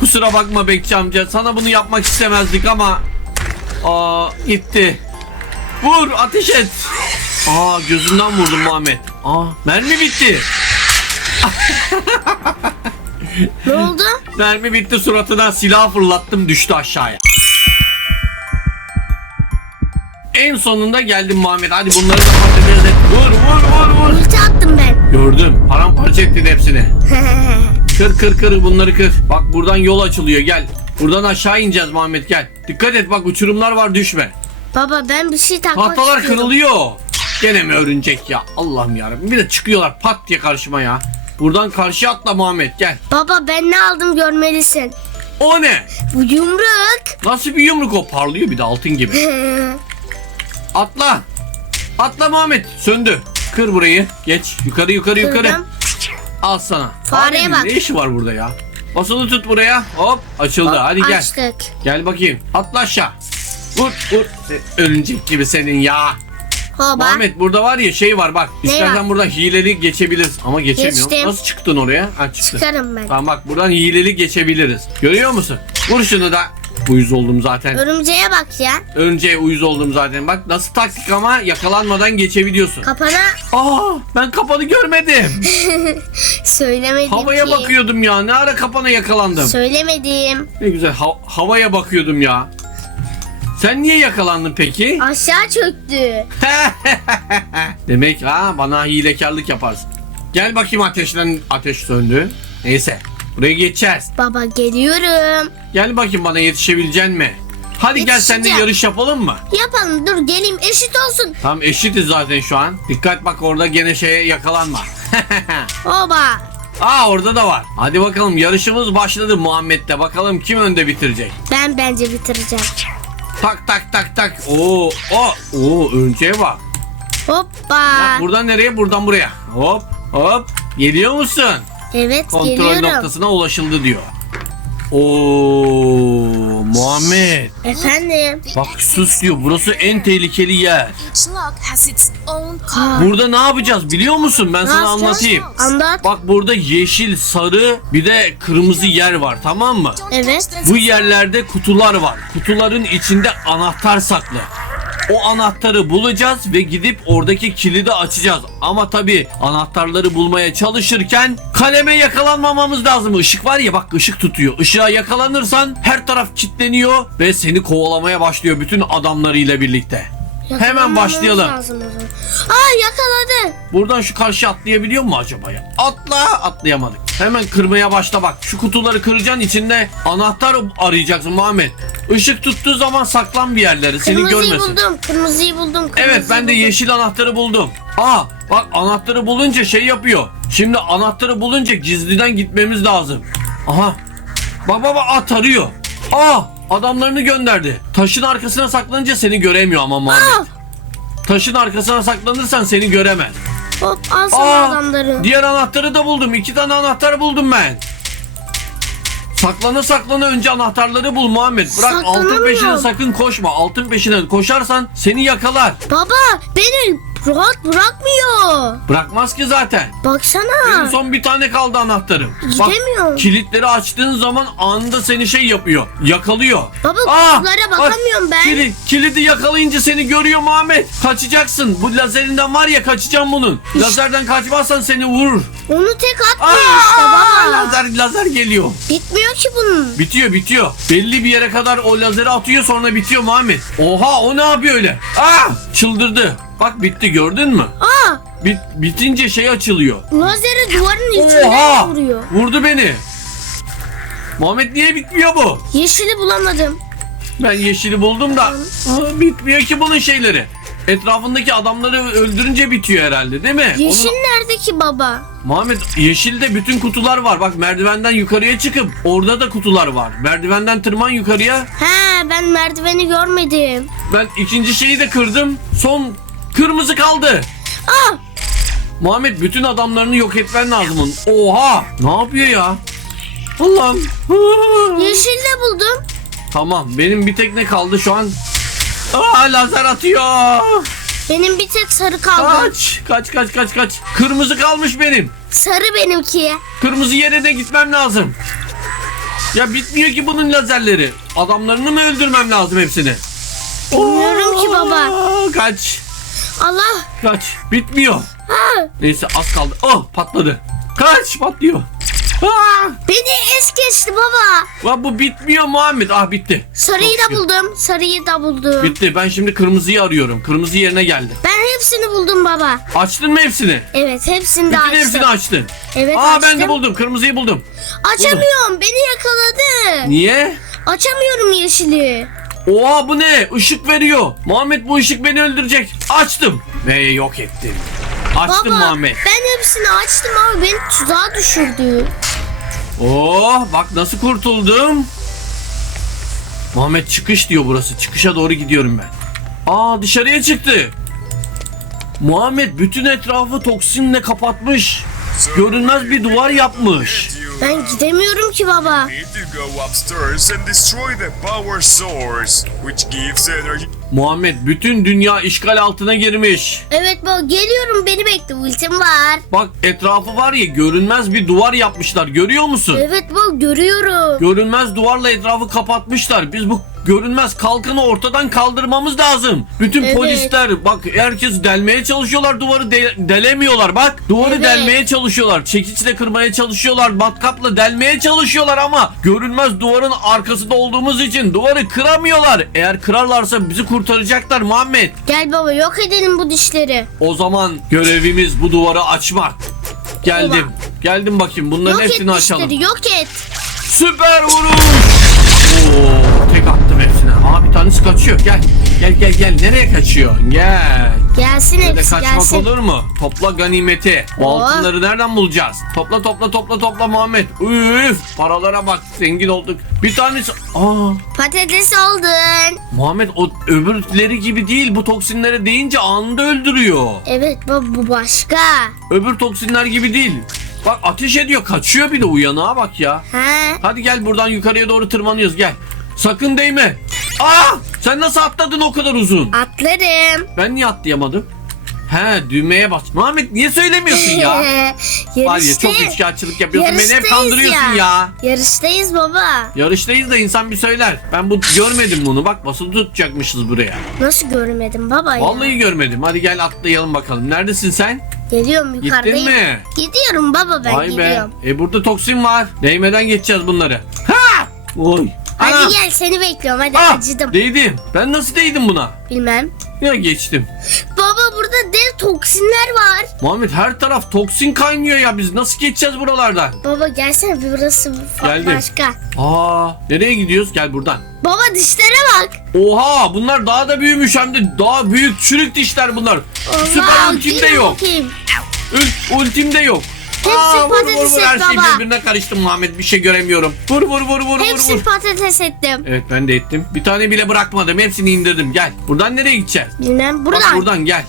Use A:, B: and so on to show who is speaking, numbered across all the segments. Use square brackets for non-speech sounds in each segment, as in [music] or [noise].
A: Kusura bakma Bekçi amca. Sana bunu yapmak istemezdik ama... Aa gitti. Vur ateş et. Aa gözünden vurdum Muhammed. Aa mermi bitti. [laughs]
B: Ne oldu?
A: Mermi bitti suratına silah fırlattım düştü aşağıya. En sonunda geldim Muhammed. Hadi bunları da patates et. Vur vur vur vur.
B: Ulti attım ben.
A: Gördüm. Paramparça ettin hepsini. [laughs] Kır kır kır bunları kır. Bak buradan yol açılıyor gel. Buradan aşağı ineceğiz Muhammed gel. Dikkat et bak uçurumlar var düşme.
B: Baba ben bir şey takmak
A: Tahtalar
B: istiyorum.
A: kırılıyor. Gene mi örünecek ya? Allah'ım yarabbim. Bir de çıkıyorlar pat diye karşıma ya. Buradan karşıya atla Muhammed gel.
B: Baba ben ne aldım görmelisin.
A: O ne?
B: Bu yumruk.
A: Nasıl bir yumruk o? Parlıyor bir de altın gibi. Atla. Atla Muhammed. Söndü. Kır burayı. Geç. Yukarı yukarı yukarı. Al sana.
B: Fareye
A: Farenin
B: bak.
A: Ne işi var burada ya? Basılı tut buraya. Hop açıldı. Hadi gel.
B: Açtık.
A: Gel bakayım. Atla aşağı. Vur vur. Örümcek gibi senin ya.
B: Hoba.
A: Muhammed burada var ya şey var bak.
B: Ne
A: İstersen
B: var?
A: burada hileli geçebiliriz. Ama geçemiyorum.
B: Geçtim.
A: Nasıl çıktın oraya? Ha çıktın.
B: Çıkarım ben.
A: Tamam bak buradan hileli geçebiliriz. Görüyor musun? Vur şunu da. Uyuz oldum zaten.
B: Örümceğe bak ya.
A: Önce uyuz oldum zaten. Bak nasıl taktik ama yakalanmadan geçebiliyorsun.
B: Kapana
A: Aa ben kapanı görmedim. [laughs]
B: söylemedim
A: Havaya
B: ki.
A: bakıyordum ya. Ne ara kapana yakalandım.
B: Söylemedim.
A: Ne güzel ha- havaya bakıyordum ya. Sen niye yakalandın peki?
B: Aşağı çöktü. [laughs]
A: Demek ha bana hilekarlık yaparsın. Gel bakayım ateşten ateş söndü. Neyse buraya geçeceğiz.
B: Baba geliyorum.
A: Gel bakayım bana yetişebilecek mi? Hadi gel seninle
B: Yetişeceğim.
A: yarış yapalım mı?
B: Yapalım dur geleyim eşit olsun.
A: Tam eşitiz zaten şu an. Dikkat bak orada gene şeye yakalanma. [laughs]
B: Hoba.
A: Aa orada da var. Hadi bakalım yarışımız başladı Muhammed'de. Bakalım kim önde bitirecek.
B: Ben bence bitireceğim.
A: Tak tak tak tak. Oo, o, oo örümceğe bak.
B: Hoppa.
A: Bak, buradan nereye? Buradan buraya. Hop hop. Geliyor musun?
B: Evet
A: Kontrol
B: geliyorum.
A: noktasına ulaşıldı diyor. Oo Muhammed.
B: Efendim.
A: Bak sus diyor. Burası en tehlikeli yer. Burada ne yapacağız biliyor musun? Ben sana
B: yapacağız?
A: anlatayım.
B: Anlat.
A: Bak burada yeşil, sarı bir de kırmızı yer var tamam mı?
B: Evet.
A: Bu yerlerde kutular var. Kutuların içinde anahtar saklı. O anahtarı bulacağız ve gidip oradaki kilidi açacağız. Ama tabi anahtarları bulmaya çalışırken kaleme yakalanmamamız lazım. Işık var ya bak ışık tutuyor. Işığa yakalanırsan her taraf kilitleniyor ve seni kovalamaya başlıyor bütün adamlarıyla birlikte. Hemen başlayalım.
B: lazım o zaman. Aa yakaladı.
A: Buradan şu karşı atlayabiliyor mu acaba ya? Atla atlayamadık. Hemen kırmaya başla bak. Şu kutuları kıracaksın içinde anahtar arayacaksın Muhammed. Işık tuttuğu zaman saklan bir yerleri seni
B: Kırmızıyı
A: görmesin.
B: buldum. Kırmızıyı buldum.
A: Evet
B: kırmızıyı
A: ben de
B: buldum.
A: yeşil anahtarı buldum. Aa bak anahtarı bulunca şey yapıyor. Şimdi anahtarı bulunca gizliden gitmemiz lazım. Aha. Bak bak at arıyor. Aa adamlarını gönderdi. Taşın arkasına saklanınca seni göremiyor ama Muhammed. Taşın arkasına saklanırsan seni göremez.
B: Hop al sana
A: Aa,
B: adamları.
A: diğer anahtarı da buldum. İki tane anahtar buldum ben. Saklana saklana önce anahtarları bul Muhammed. Bırak altın
B: Saklanamıyorum.
A: peşine sakın koşma. Altın peşine koşarsan seni yakalar.
B: Baba beni rahat bırakmıyor.
A: Bırakmaz ki zaten.
B: Baksana.
A: En son bir tane kaldı anahtarım.
B: Gidemiyorum.
A: kilitleri açtığın zaman anında seni şey yapıyor. Yakalıyor.
B: Baba,
A: Aa,
B: kutulara
A: bak,
B: bakamıyorum ben.
A: Kilit, kilidi yakalayınca seni görüyor Muhammed. Kaçacaksın. Bu lazerinden var ya kaçacağım bunun. Lazerden kaçmazsan seni vurur.
B: Onu tek atmıyor
A: Aa,
B: işte baba.
A: lazer lazer geliyor.
B: Bitmiyor ki bunun.
A: Bitiyor bitiyor. Belli bir yere kadar o lazeri atıyor sonra bitiyor Muhammed. Oha o ne yapıyor öyle? Aa çıldırdı. Bak bitti gördün mü?
B: Aa
A: Bit, bitince şey açılıyor.
B: lazeri duvarın içinden
A: Oha!
B: vuruyor.
A: Vurdu beni. Muhammed niye bitmiyor bu?
B: Yeşili bulamadım.
A: Ben yeşili buldum da Aa, bitmiyor ki bunun şeyleri. Etrafındaki adamları öldürünce bitiyor herhalde değil mi?
B: Yeşil
A: Onu-
B: nerede ki baba?
A: Muhammed yeşilde bütün kutular var. Bak merdivenden yukarıya çıkıp orada da kutular var. Merdivenden tırman yukarıya.
B: He ben merdiveni görmedim.
A: Ben ikinci şeyi de kırdım. Son kırmızı kaldı.
B: Aa
A: Muhammed bütün adamlarını yok etmen lazım onun. Oha! Ne yapıyor ya? Allah'ım.
B: yeşil de buldum.
A: Tamam benim bir tek ne kaldı şu an? Aa lazer atıyor.
B: Benim bir tek sarı kaldı.
A: Kaç kaç kaç kaç kaç. Kırmızı kalmış benim.
B: Sarı benimki.
A: Kırmızı yerine gitmem lazım. Ya bitmiyor ki bunun lazerleri. Adamlarını mı öldürmem lazım hepsini?
B: Bilmiyorum ki baba.
A: Kaç.
B: Allah.
A: Kaç. Bitmiyor.
B: Ha,
A: Neyse az kaldı. Oh patladı. Kaç patlıyor. Aa!
B: beni es geçti baba.
A: Lan bu bitmiyor Muhammed. Ah bitti.
B: Sarıyı da buldum. Sarıyı da buldum.
A: Bitti. Ben şimdi kırmızıyı arıyorum. Kırmızı yerine geldi.
B: Ben hepsini buldum baba.
A: Açtın mı hepsini?
B: Evet hepsini de
A: Bütün
B: açtım.
A: hepsini açtın.
B: Evet
A: Aa
B: açtım.
A: ben de buldum. Kırmızıyı buldum.
B: Açamıyorum. Beni yakaladı.
A: Niye?
B: Açamıyorum yeşili.
A: Oha bu ne? Işık veriyor. Muhammed bu ışık beni öldürecek. Açtım. Ve yok ettim. Açtım
B: baba
A: Muhammed.
B: ben hepsini açtım ama beni tuzağa düşürdü.
A: Oh bak nasıl kurtuldum. Muhammed çıkış diyor burası. Çıkışa doğru gidiyorum ben. Aa dışarıya çıktı. Muhammed bütün etrafı toksinle kapatmış. Görünmez bir duvar yapmış.
B: Ben gidemiyorum ki baba.
C: need to go upstairs and destroy the power source, which gives energy.
A: Muhammed bütün dünya işgal altına girmiş.
B: Evet baba geliyorum beni bekle ultim var.
A: Bak etrafı var ya görünmez bir duvar yapmışlar. Görüyor musun?
B: Evet baba görüyorum.
A: Görünmez duvarla etrafı kapatmışlar. Biz bu görünmez kalkanı ortadan kaldırmamız lazım. Bütün
B: Evet.
A: polisler bak herkes delmeye çalışıyorlar duvarı de- delemiyorlar bak. Duvarı
B: Evet.
A: delmeye çalışıyorlar. Çekiçle kırmaya çalışıyorlar. Matkapla delmeye çalışıyorlar ama görünmez duvarın arkasında olduğumuz için duvarı kıramıyorlar. Eğer kırarlarsa bizi kurtaracaklar Muhammed.
B: Gel baba yok edelim bu dişleri.
A: O zaman görevimiz bu duvarı açmak. Geldim. Geldim bakayım. Bunların
B: Yok et
A: hepsini açalım.
B: dişleri yok et.
A: Süper vuruş. Oo, tek attım hepsine. Aa bir tanesi kaçıyor. Gel. Gel gel gel. Nereye kaçıyor? Gel.
B: Gelsin
A: Böyle
B: hepsi
A: kaçmak
B: gelsin.
A: olur mu? Topla ganimeti. Bu
B: Oo.
A: altınları nereden bulacağız? Topla topla topla topla Muhammed. Üf, paralara bak. Zengin olduk. Bir tanesi... Aa,
B: Patates oldun.
A: Muhammed o öbürleri gibi değil. Bu toksinlere değince anında öldürüyor.
B: Evet baba bu başka.
A: Öbür toksinler gibi değil. Bak ateş ediyor. Kaçıyor bir de uyanığa bak ya.
B: He.
A: Hadi gel buradan yukarıya doğru tırmanıyoruz gel. Sakın değme. Aa! Sen nasıl atladın o kadar uzun?
B: Atlarım.
A: Ben niye atlayamadım? He düğmeye bas. Muhammed niye söylemiyorsun ya? [laughs] Var ya çok üçkağıtçılık yapıyorsun. Beni hep kandırıyorsun ya.
B: Yarıştayız baba.
A: Yarıştayız da insan bir söyler. Ben bu görmedim bunu. Bak basılı tutacakmışız buraya.
B: Nasıl görmedim baba ya?
A: Vallahi görmedim. Hadi gel atlayalım bakalım. Neredesin sen?
B: Geliyorum yukarıdayım.
A: mi?
B: Gidiyorum baba ben
A: Vay be.
B: gidiyorum.
A: E burada toksin var. Değmeden geçeceğiz bunları. Ha! Oy.
B: Hadi
A: Ana!
B: gel seni bekliyorum hadi
A: Ah!
B: acıdım.
A: Değdim. Ben nasıl değdim buna?
B: Bilmem.
A: Ya geçtim.
B: Baba burada dev toksinler var.
A: Muhammed her taraf toksin kaynıyor ya. Biz nasıl geçeceğiz buralardan?
B: Baba gelsene burası
A: Geldim.
B: başka.
A: Aa, nereye gidiyoruz? Gel buradan.
B: Baba dişlere bak.
A: Oha, bunlar daha da büyümüş hem de daha büyük çürük dişler bunlar. Süper
B: Allah,
A: ultim de
B: gel
A: yok.
B: bakayım.
A: Ül, ultim de yok.
B: Hepsi
A: Aa, vur, vur,
B: patates
A: vur. Her
B: et
A: şey
B: baba.
A: birbirine karıştı Muhammed. Bir şey göremiyorum. Vur vur vur vur vur
B: Hepsini
A: vur.
B: patates ettim.
A: Evet ben de ettim. Bir tane bile bırakmadım. Hepsini indirdim. Gel. Buradan nereye gideceğiz?
B: Bilmem
A: Bak
B: buradan.
A: buradan gel.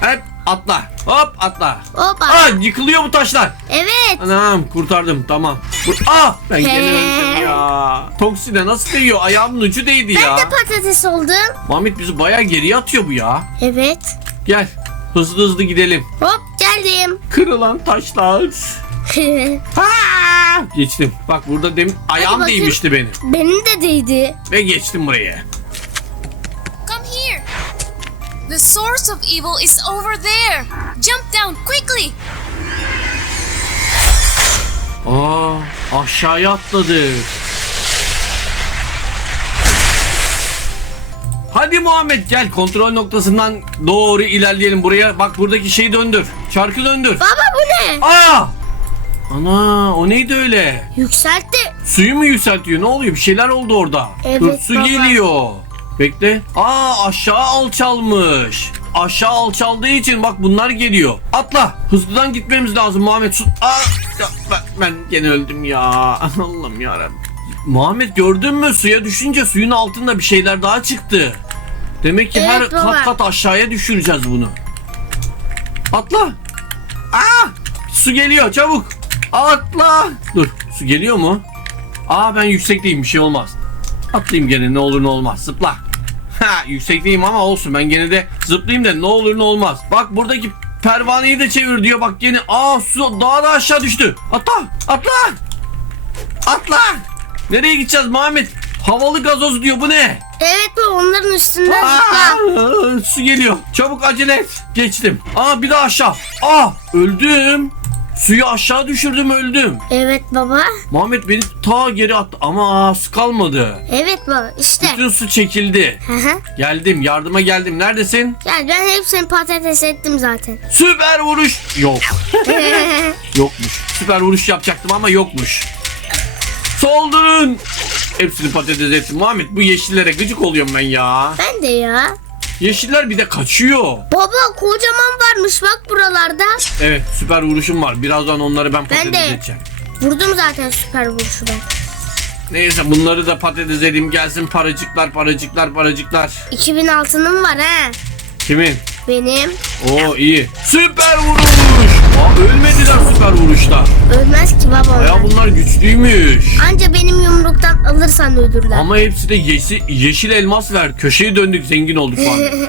A: Hep atla. Hop atla.
B: Hoppa.
A: Aa yıkılıyor bu taşlar.
B: Evet.
A: Anam kurtardım tamam. Vur. Aa ben gene
B: He.
A: öldüm ya. Toksine nasıl değiyor? Ayağımın ucu değdi ya.
B: Ben de patates oldum.
A: Mahmut bizi bayağı geriye atıyor bu ya.
B: Evet.
A: Gel. Hızlı hızlı gidelim.
B: Hop geldim.
A: Kırılan taşlar. [laughs] Ha! Geçtim. Bak burada demin ayağım
B: bakayım.
A: değmişti benim.
B: Benim de değdi.
A: Ve geçtim buraya.
D: Come here. The source of evil is over there. Jump down quickly.
A: Aa aşağıya atladık. Hadi Muhammed gel kontrol noktasından doğru ilerleyelim buraya. Bak buradaki şeyi döndür. Çarkı döndür.
B: Baba bu ne?
A: Aa! Ana o neydi öyle?
B: Yükseltti.
A: Suyu mu yükseltiyor? Ne oluyor? Bir şeyler oldu orada.
B: Evet,
A: Dur, su
B: baba.
A: geliyor. Bekle. Aa aşağı alçalmış. Aşağı alçaldığı için bak bunlar geliyor. Atla. Hızlıdan gitmemiz lazım Muhammed. Su... Aa, ben, ben gene öldüm ya. [laughs] Allah'ım yarabbim. Muhammed gördün mü? Suya düşünce suyun altında bir şeyler daha çıktı. Demek ki her
B: Evet, baba.
A: kat kat aşağıya düşüreceğiz bunu. Atla. Aa! Su geliyor çabuk. Atla. Dur su geliyor mu? Aa ben yüksekteyim bir şey olmaz. Atlayayım gene ne olur ne olmaz. Zıpla. Ha yüksekteyim ama olsun ben gene de zıplayayım da ne olur ne olmaz. Bak buradaki pervaneyi de çevir diyor bak gene. Aa su daha da aşağı düştü. Atla atla. Atla. Nereye gideceğiz Muhammed? Havalı gazoz diyor bu ne?
B: Evet baba onların üstünden
A: Aa,
B: zıpla.
A: su geliyor. Çabuk acele et. Geçtim. Aa bir daha aşağı. Aa öldüm. Suyu aşağı düşürdüm öldüm.
B: Evet baba.
A: Muhammed beni ta geri attı ama su kalmadı.
B: Evet baba işte.
A: Bütün su çekildi.
B: Hı hı.
A: Geldim yardıma geldim. Neredesin?
B: Gel ben hepsini patates ettim zaten.
A: Süper vuruş. Yok. [laughs] Yokmuş. Süper vuruş yapacaktım ama yokmuş. Saldırın. Hepsini patates ettim. Muhammed bu yeşillere gıcık oluyorum ben ya.
B: ben de ya.
A: Yeşiller bir de kaçıyor.
B: Baba kocaman varmış bak buralarda.
A: Evet süper vuruşum var. Birazdan onları ben patates
B: de.
A: edeceğim.
B: Vurdum zaten süper vuruşu ben.
A: Neyse bunları da patates edeyim gelsin paracıklar paracıklar paracıklar.
B: 2000 altınım var ha.
A: Kimin?
B: Benim.
A: Oo iyi. Süper vuruş. Aa ölmediler süper vuruşta.
B: Ölmez ki baba onlar.
A: Bunlar güçlüymüş.
B: Anca benim yumruktan alırsan öldürürler.
A: Ama hepsi de yeşil, yeşil elmas ver. Köşeyi döndük zengin olduk falan. [laughs]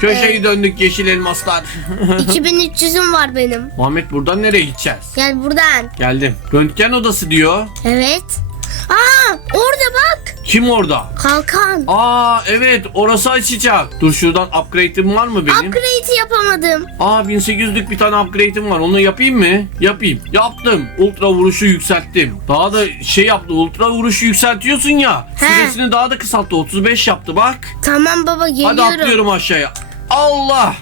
A: Köşeyi döndük yeşil elmaslar. [laughs]
B: 2300'üm var benim.
A: Muhammed buradan nereye gideceğiz?
B: Gel buradan.
A: Geldim. Röntgen odası diyor.
B: Evet. Aa orada bak.
A: Kim orada?
B: Kalkan.
A: Aa evet orası açacak. Dur şuradan upgrade'im var mı benim?
B: Upgrade'i yapamadım.
A: Aa 1800'lük bir tane upgrade'im var. Onu yapayım mı? Yapayım. Yaptım. Ultra vuruşu yükselttim. Daha da şey yaptı. Ultra vuruşu yükseltiyorsun ya.
B: He.
A: Süresini daha da kısalttı. 35 yaptı bak.
B: Tamam baba
A: Hadi
B: geliyorum.
A: atlıyorum aşağıya. Allah!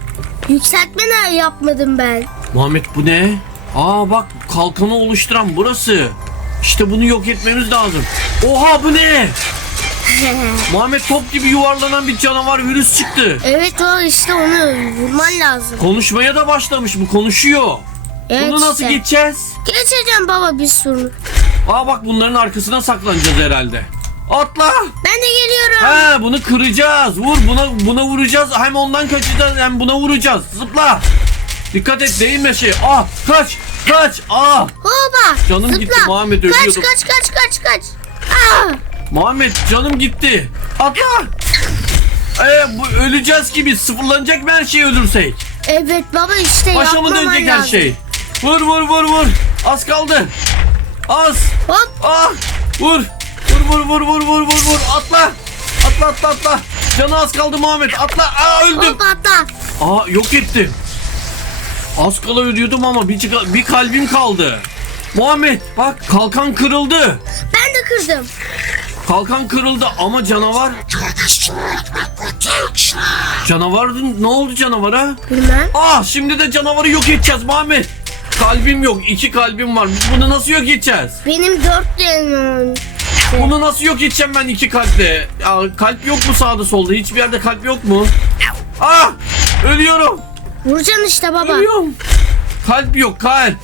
B: Yükseltme ne yapmadım ben.
A: Muhammed bu ne? Aa bak kalkanı oluşturan burası. İşte bunu yok etmemiz lazım. Oha bu ne? [laughs] Muhammed top gibi yuvarlanan bir canavar virüs çıktı.
B: evet o işte onu vurman lazım.
A: Konuşmaya da başlamış bu konuşuyor.
B: Evet
A: Bunu nasıl
B: işte.
A: geçeceğiz?
B: Geçeceğim baba bir sorun.
A: Aa bak bunların arkasına saklanacağız herhalde. Atla.
B: Ben de geliyorum.
A: He bunu kıracağız. Vur buna buna vuracağız. Hem ondan kaçacağız hem buna vuracağız. Zıpla. Dikkat et değme şey. Ah kaç kaç. Ah
B: Hoba.
A: Canım
B: Zıpla.
A: gitti, Muhammed,
B: Kaç
A: ölüyordum.
B: kaç kaç kaç kaç. Aa.
A: Muhammed canım gitti. Atla. Ee, bu öleceğiz gibi sıfırlanacak mı her şey ölürsek?
B: Evet baba işte
A: Başa mı
B: yapmaman
A: dönecek her
B: lazım.
A: şey? Vur vur vur vur. Az kaldı. Az.
B: Hop.
A: Ah! Vur! Vur vur vur vur vur vur vur! Atla! Atla atla atla! Canı az kaldı Muhammed. Atla! Aa öldüm.
B: Hop atla.
A: Aa yok ettim. Az kala ölüyordum ama bir, bir kalbim kaldı. Muhammed bak kalkan kırıldı.
B: Ben de kırdım.
A: Kalkan kırıldı ama canavar... Canavarın ne oldu canavara?
B: Bilmem.
A: Ah şimdi de canavarı yok edeceğiz Muhammed. Kalbim yok. iki kalbim var. Bunu nasıl yok edeceğiz?
B: Benim dört canım.
A: Bunu nasıl yok edeceğim ben iki kalple? Ya kalp yok mu sağda solda? Hiçbir yerde kalp yok mu? Ah! Ölüyorum.
B: Vuracaksın işte baba.
A: Ölüyorum. Kalp yok kalp.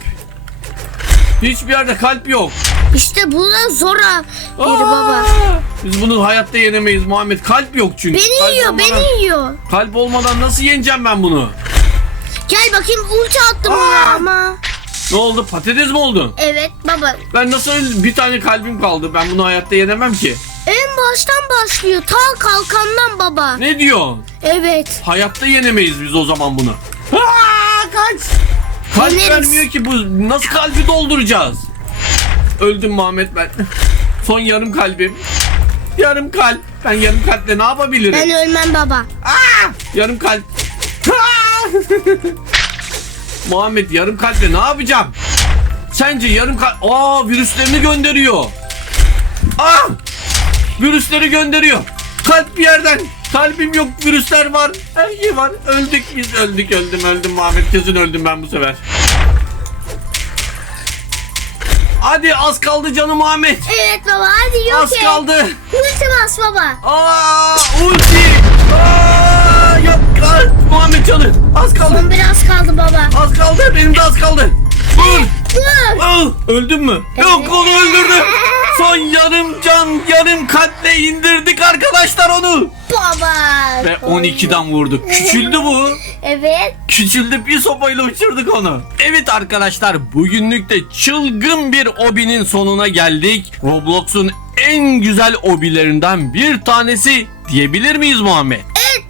A: Hiçbir yerde kalp yok.
B: İşte bu da zora yeri
A: Aa!
B: baba.
A: Biz bunu hayatta yenemeyiz Muhammed. Kalp yok çünkü.
B: Beni
A: Kalp
B: yiyor,
A: olmadan-
B: beni yiyor.
A: Kalp olmadan nasıl yeneceğim ben bunu?
B: Gel bakayım ulti attım
A: Aa!
B: ama.
A: Ne oldu? Patates mi oldun?
B: Evet baba.
A: Ben nasıl bir tane kalbim kaldı? Ben bunu hayatta yenemem ki.
B: En baştan başlıyor. Ta kalkandan baba.
A: Ne diyorsun?
B: Evet.
A: Hayatta yenemeyiz biz o zaman bunu. Aa, kaç! Kalp
B: Yeneriz.
A: vermiyor ki bu. Nasıl kalbi dolduracağız? Öldüm Muhammed ben. Son yarım kalbim. Yarım kalp. Ben yarım kalple ne yapabilirim?
B: Ben ölmem baba.
A: Aa! Yarım kalp. [laughs] Muhammed yarım kalple ne yapacağım? Sence yarım kalp... Aa virüslerini gönderiyor. Aa! Virüsleri gönderiyor. Kalp bir yerden. Kalbim yok virüsler var. Her şey var. Öldük biz öldük öldüm öldüm Muhammed kesin öldüm ben bu sefer. Hadi az kaldı canım Muhammed.
B: Evet baba hadi yok
A: Az
B: et.
A: kaldı.
B: Ulti bas baba.
A: Aa, ulti. Aa, yok kalk. Muhammed canı. Az kaldı.
B: Son biraz kaldı baba.
A: Az kaldı. Benim de az kaldı. Vur.
B: Dur.
A: Aa, öldün mü? Yok onu öldürdüm. Son yarım can yarım kalple indirdik arkadaşlar onu.
B: Baba.
A: Ve 12'den vurduk. Küçüldü bu.
B: Evet.
A: Küçüldü bir sopayla uçurduk onu. Evet arkadaşlar bugünlük de çılgın bir obinin sonuna geldik. Roblox'un en güzel obilerinden bir tanesi diyebilir miyiz Muhammed?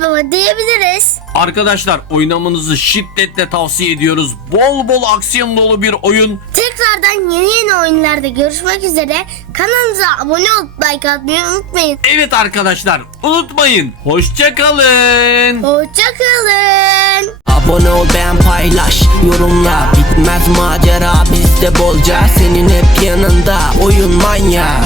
B: Baba diyebiliriz.
A: Arkadaşlar oynamanızı şiddetle tavsiye ediyoruz. Bol bol aksiyon dolu bir oyun.
B: Tekrardan yeni yeni oyunlarda görüşmek üzere. Kanalımıza abone olup like atmayı unutmayın.
A: Evet arkadaşlar unutmayın. Hoşçakalın.
B: Hoşçakalın.
E: Abone ol beğen paylaş yorumla Bitmez macera bizde bolca Senin hep yanında oyun manya